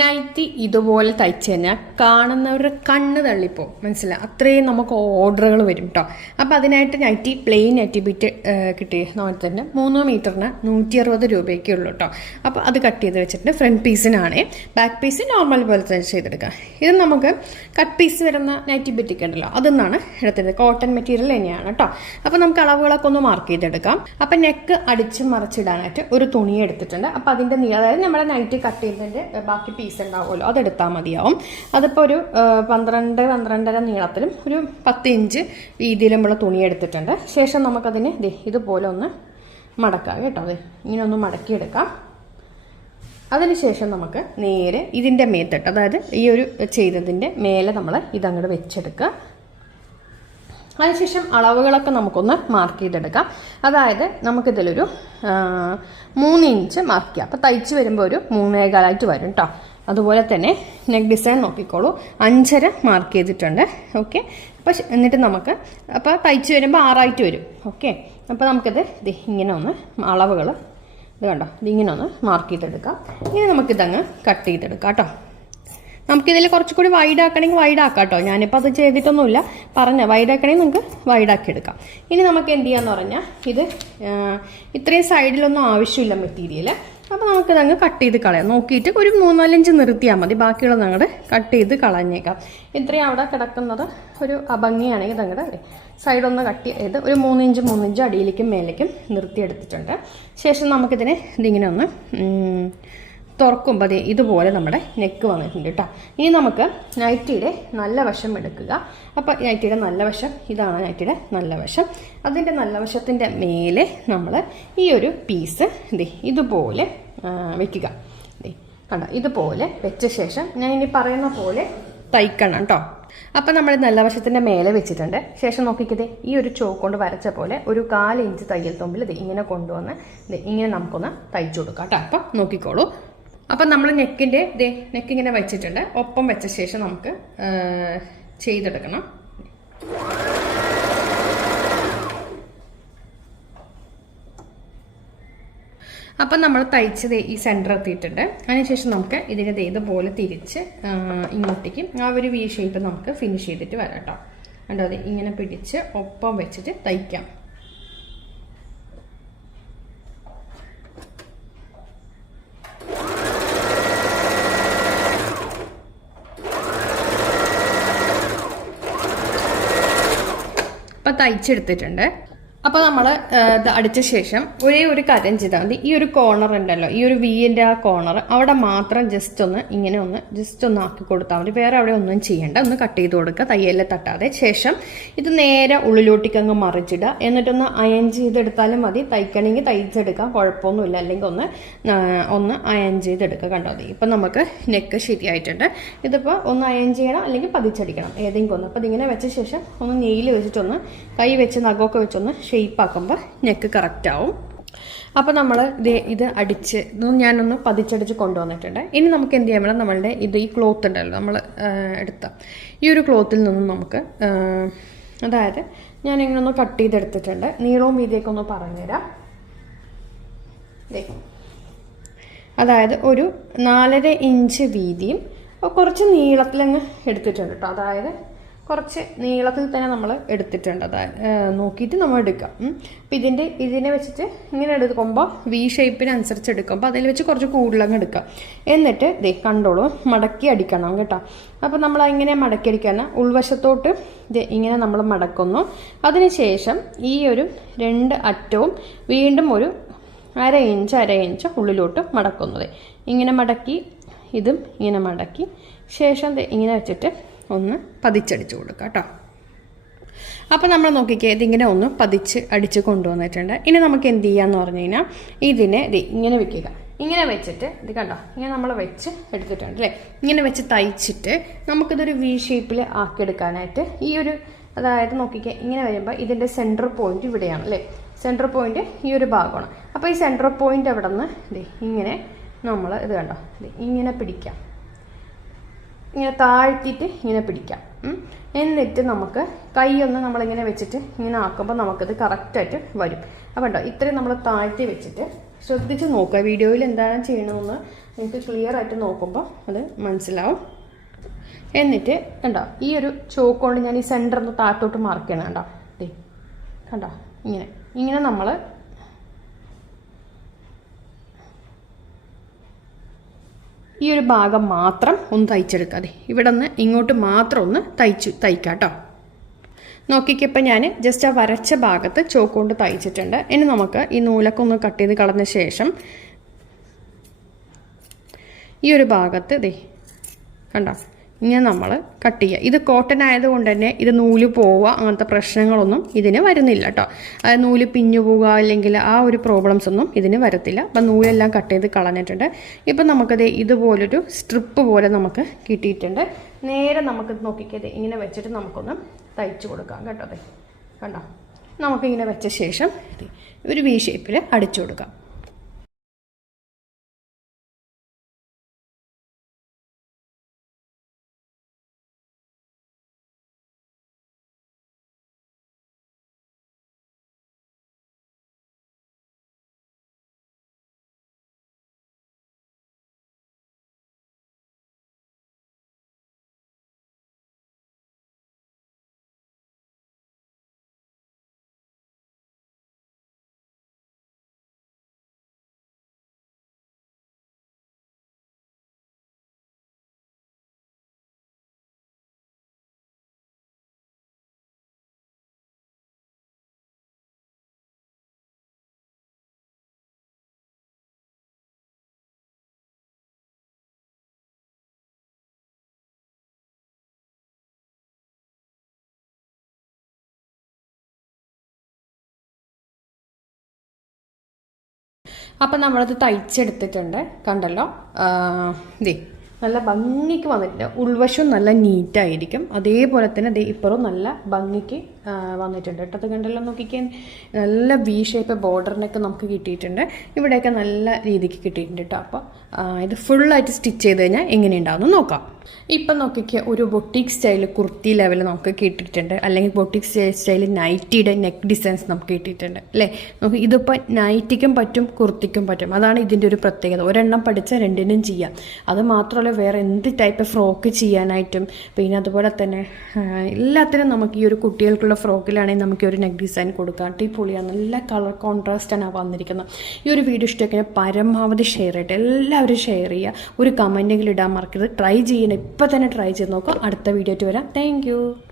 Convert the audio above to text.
Nightie ഇതുപോലെ തയ്ച്ചു കഴിഞ്ഞാൽ കാണുന്നവരുടെ കണ്ണ് തള്ളിപ്പോ മനസ്സിലായി അത്രയും നമുക്ക് ഓർഡറുകൾ വരും കേട്ടോ അപ്പോൾ അതിനായിട്ട് നൈറ്റി പ്ലെയിൻ നൈറ്റി ബിറ്റ് കിട്ടി നോക്കി തന്നെ മൂന്ന് മീറ്ററിന് നൂറ്റി അറുപത് രൂപയ്ക്കേ ഉള്ളൂ കേട്ടോ അപ്പോൾ അത് കട്ട് ചെയ്ത് വെച്ചിട്ട് ഫ്രണ്ട് പീസിനാണ്. ബാക്ക് പീസ് നോർമൽ പോലെ തന്നെ ചെയ്തെടുക്കാം. ഇത് നമുക്ക് കട്ട് പീസ് വരുന്ന നൈറ്റി ബിറ്റൊക്കെ ഉണ്ടല്ലോ അതൊന്നാണ് എടുത്തത് കോട്ടൺ മെറ്റീരിയൽ തന്നെയാണ് കേട്ടോ അപ്പോൾ നമുക്ക് അളവുകളൊക്കെ ഒന്ന് മാർക്ക് ചെയ്തെടുക്കാം. അപ്പം നെക്ക് അടിച്ച് മറിച്ചിടാനായിട്ട് ഒരു തുണി എടുത്തിട്ടുണ്ട്. അപ്പോൾ അതിന്റെ നീളം അതായത് നമ്മുടെ നൈറ്റ് കട്ട് ചെയ്തതിന്റെ ബാക്കി പീസ് ഉണ്ടാവുമല്ലോ അതെടുത്താൽ മതിയാവും. അതിപ്പോൾ ഒരു പന്ത്രണ്ട് പന്ത്രണ്ടര നീളത്തിലും ഒരു പത്ത് ഇഞ്ച് വീതിയിലുമുള്ള തുണി എടുത്തിട്ടുണ്ട്. ശേഷം നമുക്കതിന് ഇതുപോലെ ഒന്ന് മടക്കാം കേട്ടോ അതെ ഇങ്ങനെ ഒന്ന് മടക്കിയെടുക്കാം. അതിനുശേഷം നമുക്ക് നേരെ ഇതിന്റെ മേത്തിട്ട് അതായത് ഈ ഒരു ചെയ്തതിന്റെ മേലെ നമ്മൾ ഇതങ്ങോട്ട് വെച്ചെടുക്കുക. അതിനുശേഷം അളവുകളൊക്കെ നമുക്കൊന്ന് മാർക്ക് ചെയ്തെടുക്കാം. അതായത് നമുക്കിതിലൊരു മൂന്ന് ഇഞ്ച് മാർക്ക് ചെയ്യാം. അപ്പോൾ തയ്ച്ച് വരുമ്പോൾ ഒരു മൂന്നേകാലായിട്ട് വരും കേട്ടോ അതുപോലെ തന്നെ നെക്ക് ഡിസൈൻ നോക്കിക്കോളൂ. അഞ്ചര മാർക്ക് ചെയ്തിട്ടുണ്ട്. ഓക്കെ അപ്പോൾ എന്നിട്ട് നമുക്ക് അപ്പോൾ തയ്ച്ച് വരുമ്പോൾ ആറായിട്ട് വരും. ഓക്കെ അപ്പോൾ നമുക്കിത് ദേ ഇങ്ങനെ ഒന്ന് അളവുകൾ ഇത് കണ്ടോ? ഇതിങ്ങനെ ഒന്ന് മാർക്ക് ചെയ്തെടുക്കാം. ഇനി നമുക്കിതങ്ങ് കട്ട് ചെയ്തെടുക്കാം കേട്ടോ. നമുക്കിതിൽ കുറച്ചുകൂടി വൈഡ് ആക്കണമെങ്കിൽ വൈഡ് ആക്കാം കേട്ടോ ഞാനിപ്പോൾ അത് ചെയ്തിട്ടൊന്നുമില്ല. പറഞ്ഞ വൈഡ് ആക്കണമെങ്കിൽ നമുക്ക് വൈഡ് ആക്കി എടുക്കാം. ഇനി നമുക്ക് എന്ത് ചെയ്യാന്ന് പറഞ്ഞാൽ ഇത് ഇത്രയും സൈഡിലൊന്നും ആവശ്യമില്ല മെറ്റീരിയൽ അപ്പോൾ നമുക്കിത് അങ്ങ് കട്ട് ചെയ്ത് കളയാം. നോക്കിയിട്ട് ഒരു മൂന്നാലഞ്ച് നിർത്തിയാൽ മതി. ബാക്കിയുള്ളത് അങ്ങോട്ട് കട്ട് ചെയ്ത് കളഞ്ഞേക്കാം. ഇത്രയും അവിടെ കിടക്കുന്നത് ഒരു അഭംഗിയാണെങ്കിൽ ഇതങ്ങോട്ട് സൈഡൊന്ന് കട്ട് ചെയ്ത് ഒരു മൂന്നിഞ്ച് മൂന്നിഞ്ച് അടിയിലേക്കും മേലേക്കും നിർത്തിയെടുത്തിട്ടുണ്ട്. ശേഷം നമുക്കിതിനെ ഇതിങ്ങനെ ഒന്ന് തുറക്കുമ്പോൾ അതെ ഇതുപോലെ നമ്മുടെ നെക്ക് വന്നിട്ടുണ്ട് കേട്ടോ ഇനി നമുക്ക് നൈറ്റിയുടെ നല്ല വശം എടുക്കുക. അപ്പോൾ നൈറ്റിയുടെ നല്ല വശം ഇതാണ് നൈറ്റിയുടെ നല്ല വശം. അതിന്റെ നല്ല വശത്തിന്റെ മേലെ നമ്മൾ ഈ ഒരു പീസ് ഇതുപോലെ വെക്കുക. കണ്ടോ? ഇതുപോലെ വെച്ച ശേഷം ഞാൻ ഇനി പറയുന്ന പോലെ തയ്ക്കണം കേട്ടോ അപ്പം നമ്മൾ നല്ല വശത്തിന്റെ മേലെ വെച്ചിട്ടുണ്ട്. ശേഷം നോക്കിക്കതേ ഈ ഒരു ചോക്ക് കൊണ്ട് വരച്ച പോലെ ഒരു കാൽ ഇഞ്ച് തയ്യൽ തുമ്പിൽ ഇത് ഇങ്ങനെ കൊണ്ടുവന്ന് ഇങ്ങനെ നമുക്കൊന്ന് തയ്ച്ചു കൊടുക്കാം കേട്ടോ അപ്പം നോക്കിക്കോളൂ. അപ്പം നമ്മൾ നെക്കിന്റെ ദേ നെക്ക് ഇങ്ങനെ വെച്ചിട്ടുണ്ട്. ഒപ്പം വെച്ച ശേഷം നമുക്ക് ചെയ്തെടുക്കണം. അപ്പം നമ്മൾ തയ്ച്ചത് ഈ സെന്റർ എത്തിയിട്ടുണ്ട്. അതിനുശേഷം നമുക്ക് ഇതിന്റെ ഇതുപോലെ തിരിച്ച് ഇങ്ങോട്ടേക്ക് ആ ഒരു വി ഷേപ്പ് നമുക്ക് ഫിനിഷ് ചെയ്തിട്ട് വരാം കേട്ടോ. കണ്ടോ അതെ ഇങ്ങനെ പിടിച്ച് ഒപ്പം വെച്ചിട്ട് തയ്ക്കാം. തയ്ച്ചെടുത്തിട്ടുണ്ട്. അപ്പോൾ നമ്മൾ ഇത് അടിച്ച ശേഷം ഒരേ ഒരു കാര്യം ചെയ്താൽ മതി. ഈ ഒരു കോർണർ ഉണ്ടല്ലോ ഈ ഒരു വീന്റെ ആ കോർണർ അവിടെ മാത്രം ജസ്റ്റ് ഒന്ന് ഇങ്ങനെ ഒന്ന് ജസ്റ്റ് ഒന്ന് ആക്കി കൊടുത്താൽ മതി. വേറെ അവിടെ ഒന്നും ചെയ്യണ്ട. ഒന്ന് കട്ട് ചെയ്ത് കൊടുക്കുക തയ്യലിൽ തട്ടാതെ. ശേഷം ഇത് നേരെ ഉള്ളിലോട്ടേക്ക് അങ്ങ് മറിച്ചിടുക. എന്നിട്ടൊന്ന് അയൺ ചെയ്തെടുത്താലും മതി. തയ്ക്കണമെങ്കിൽ തയ്ച്ചെടുക്കാം കുഴപ്പമൊന്നുമില്ല. അല്ലെങ്കിൽ ഒന്ന് ഒന്ന് അയൺ ചെയ്തെടുക്കുക കണ്ടോ? മതി ഇപ്പം നമുക്ക് നെക്ക് ശരിയായിട്ടുണ്ട്. ഇതിപ്പോ ഒന്ന് അയൺ ചെയ്യണം അല്ലെങ്കിൽ പതിച്ചടിക്കണം. ഏതെങ്കിലും ഒന്ന്. അപ്പോൾ ഇതിങ്ങനെ വെച്ച ശേഷം ഒന്ന് നെയിൽ വെച്ചിട്ടൊന്ന് കൈ വെച്ച് നഖമൊക്കെ വെച്ചൊന്ന് ഷേപ്പ് ആക്കുമ്പോൾ നെക്ക് കറക്റ്റ് ആവും. അപ്പോൾ നമ്മൾ ഇത് ഇത് അടിച്ച് ഞാനൊന്ന് പതിച്ചടിച്ച് കൊണ്ടുവന്നിട്ടുണ്ട്. ഇനി നമുക്ക് എന്ത് ചെയ്യാൻ വേണം നമ്മളുടെ ഇത് ഈ ക്ലോത്ത് ഉണ്ടല്ലോ നമ്മൾ എടുത്ത. ഈ ഒരു ക്ലോത്തിൽ നിന്നും നമുക്ക് അതായത് ഞാൻ ഇങ്ങനെ ഒന്ന് കട്ട് ചെയ്തെടുത്തിട്ടുണ്ട്. നീളവും വീതിയൊക്കെ ഒന്ന് പറഞ്ഞുതരാം. അതായത് ഒരു നാലര ഇഞ്ച് വീതിയും കുറച്ച് നീളത്തിലങ്ങ് എടുത്തിട്ടുണ്ട് കേട്ടോ അതായത് കുറച്ച് നീളത്തിൽ തന്നെ നമ്മൾ എടുത്തിട്ടുണ്ട്. അതായത് നോക്കിയിട്ട് നമ്മൾ എടുക്കാം. ഉം. അപ്പം ഇതിന്റെ ഇതിനെ വെച്ചിട്ട് ഇങ്ങനെ എടുക്കുമ്പോൾ വി ഷേപ്പിനനുസരിച്ച് എടുക്കുമ്പോൾ അതിൽ വെച്ച് കുറച്ച് കൂടുതലങ്ങ് എടുക്കാം. എന്നിട്ട് ദേ കണ്ടോളൂ മടക്കി അടിക്കണം കേട്ടോ. അപ്പോൾ നമ്മൾ ഇങ്ങനെ മടക്കി അടിക്കാൻ ഉൾവശത്തോട്ട് ഇങ്ങനെ നമ്മൾ മടക്കുന്നു. അതിനുശേഷം ഈ ഒരു രണ്ട് അറ്റവും വീണ്ടും ഒരു അര ഇഞ്ച് അര ഇഞ്ച് ഉള്ളിലോട്ട് മടക്കുന്നത് ഇങ്ങനെ മടക്കി ഇതും ഇങ്ങനെ മടക്കി ശേഷം ഇങ്ങനെ വെച്ചിട്ട് ഒന്ന് പതിച്ചടിച്ച് കൊടുക്കുക കേട്ടോ. അപ്പോൾ നമ്മൾ നോക്കിക്കേ ഇതിങ്ങനെ ഒന്ന് പതിച്ച് അടിച്ച് കൊണ്ടുവന്നിട്ടുണ്ട്. ഇനി നമുക്ക് എന്ത് ചെയ്യാന്ന് പറഞ്ഞു കഴിഞ്ഞാൽ ഇതിനെ ഇങ്ങനെ വെക്കുക. ഇങ്ങനെ വെച്ചിട്ട് ഇത് കണ്ടോ? ഇങ്ങനെ നമ്മൾ വെച്ച് എടുത്തിട്ടുണ്ട് അല്ലേ? ഇങ്ങനെ വെച്ച് തയ്ച്ചിട്ട് നമുക്കിതൊരു വി ഷേപ്പിൽ ആക്കിയെടുക്കാനായിട്ട് ഈ ഒരു അതായത് നോക്കിക്കേ ഇങ്ങനെ വരുമ്പോൾ ഇതിന്റെ സെന്റർ പോയിന്റ് ഇവിടെയാണ് അല്ലേ? സെന്റർ പോയിന്റ് ഈ ഒരു ഭാഗമാണ്. അപ്പോൾ ഈ സെന്റർ പോയിന്റ് അവിടെ നിന്ന് ഇങ്ങനെ നമ്മൾ ഇത് കണ്ടോ? ഇങ്ങനെ പിടിക്കാം. ഇങ്ങനെ താഴ്ത്തിയിട്ട് ഇങ്ങനെ പിടിക്കാം. എന്നിട്ട് നമുക്ക് കൈ ഒന്ന് നമ്മളിങ്ങനെ വെച്ചിട്ട് ഇങ്ങനെ ആക്കുമ്പോൾ നമുക്കത് കറക്റ്റായിട്ട് വരും. അപ്പോൾ ഉണ്ടോ ഇത്രയും നമ്മൾ താഴ്ത്തി വെച്ചിട്ട് ശ്രദ്ധിച്ച് നോക്കുക. വീഡിയോയിൽ എന്താണ് ചെയ്യണമെന്ന് നിങ്ങൾക്ക് ക്ലിയർ ആയിട്ട് നോക്കുമ്പോൾ അത് മനസ്സിലാവും. എന്നിട്ട് കണ്ടോ ഈ ഒരു ചോക്ക് കൊണ്ട് ഞാൻ ഈ സെന്ററിൽ നിന്ന് താഴത്തോട്ട് മാർക്ക് ചെയ്യണം കണ്ടോ. കണ്ടോ ഇങ്ങനെ. ഇങ്ങനെ നമ്മൾ ഈ ഒരു ഭാഗം മാത്രം ഒന്ന് തയ്ച്ചെടുക്കാതെ ഇവിടെ നിന്ന് ഇങ്ങോട്ട് മാത്രം ഒന്ന് തയ്ച്ചു തയ്ക്കാം കേട്ടോ നോക്കിക്കപ്പോൾ ഞാൻ ജസ്റ്റ് ആ വരച്ച ഭാഗത്ത് ചോക്ക് കൊണ്ട് തയ്ച്ചിട്ടുണ്ട്. ഇനി നമുക്ക് ഈ നൂലൊക്കെ ഒന്ന് കട്ട് ചെയ്ത് കളഞ്ഞ ശേഷം ഈ ഒരു ഭാഗത്ത് ദേ കണ്ടോ? ഇങ്ങനെ നമ്മൾ കട്ട് ചെയ്യുക. ഇത് കോട്ടൺ ആയതുകൊണ്ട് തന്നെ ഇത് നൂൽ പോവുക അങ്ങനത്തെ പ്രശ്നങ്ങളൊന്നും ഇതിന് വരുന്നില്ല കേട്ടോ അതായത് നൂൽ പിഞ്ഞു പോവുക അല്ലെങ്കിൽ ആ ഒരു പ്രോബ്ലംസ് ഒന്നും ഇതിന് വരത്തില്ല. അപ്പം നൂലെല്ലാം കട്ട് ചെയ്ത് കളഞ്ഞിട്ടുണ്ട്. ഇപ്പം നമുക്കത് ഇതുപോലൊരു സ്ട്രിപ്പ് പോലെ നമുക്ക് കിട്ടിയിട്ടുണ്ട്. നേരെ നമുക്ക് നോക്കിക്കത് ഇങ്ങനെ വെച്ചിട്ട് നമുക്കൊന്ന് തയ്ച്ചു കൊടുക്കാം കേട്ടോ അതെ കണ്ടോ? നമുക്കിങ്ങനെ വെച്ച ശേഷം ഒരു വി ഷേപ്പിൽ അടിച്ചു കൊടുക്കാം. അപ്പം നമ്മളത് തയ്ച്ചെടുത്തിട്ടുണ്ട്. കണ്ടല്ലോ? ദേ നല്ല ഭംഗിക്ക് വന്നിട്ടുണ്ട്. ഉൾവശവും നല്ല നീറ്റായിരിക്കും അതേപോലെ തന്നെ ദേ ഇപ്പുറവും നല്ല ഭംഗിക്ക് വന്നിട്ടുണ്ട്. കണ്ടല്ലോ നോക്കിക്കേ. നല്ല വി ഷേപ്പ് ബോർഡറിനൊക്കെ നമുക്ക് കിട്ടിയിട്ടുണ്ട്. ഇവിടെയൊക്കെ നല്ല രീതിക്ക് കിട്ടിയിട്ടുണ്ട് കേട്ടോ. അപ്പോൾ ഇത് ഫുള്ളായിട്ട് സ്റ്റിച്ച് ചെയ്ത് കഴിഞ്ഞാൽ എങ്ങനെയുണ്ടാവുമെന്ന് നോക്കാം. ഇപ്പം നോക്കിക്കേ ഒരു ബൊട്ടിക് സ്റ്റൈൽ കുർത്തി ലെവൽ നമുക്ക് കിട്ടിയിട്ടുണ്ട്. അല്ലെങ്കിൽ ബൊട്ടിക് സ്റ്റൈൽ നൈറ്റിയുടെ നെക്ക് ഡിസൈൻസ് നമുക്ക് കിട്ടിയിട്ടുണ്ട്. അല്ലേ? നമുക്ക് ഇതിപ്പോൾ നൈറ്റിക്കും പറ്റും കുർത്തിക്കും പറ്റും. അതാണ് ഇതിന്റെ ഒരു പ്രത്യേകത. ഒരെണ്ണം പഠിച്ചാൽ രണ്ടിനും ചെയ്യാം. അത് മാത്രമല്ല വേറെ എന്ത് ടൈപ്പ് ഫ്രോക്ക് ചെയ്യാനായിട്ടും പിന്നെ അതുപോലെ തന്നെ എല്ലാത്തിനും നമുക്ക് ഈ ഒരു കുട്ടികൾക്കുള്ള ഫ്രോക്കിലാണെങ്കിൽ നമുക്ക് ഒരു നെക്ക് ഡിസൈൻ കൊടുക്കാം. അടിപൊളിയാണ് നല്ല കളർ കോൺട്രാസ്റ്റാണ് വന്നിരിക്കുന്നത്. ഈ ഒരു വീഡിയോ ഇഷ്ടമൊക്കെ പരമാവധി ഷെയർ ചെയ്യട്ടെ. എല്ലാവരും ഷെയർ ചെയ്യുക. ഒരു കമന്റെങ്കിലും ഇടാൻ മറക്കരുത്. ട്രൈ ചെയ്യണം. ഇപ്പം തന്നെ ട്രൈ ചെയ്ത് നോക്കാം അടുത്ത വീഡിയോ ആയിട്ട് വരാം. താങ്ക്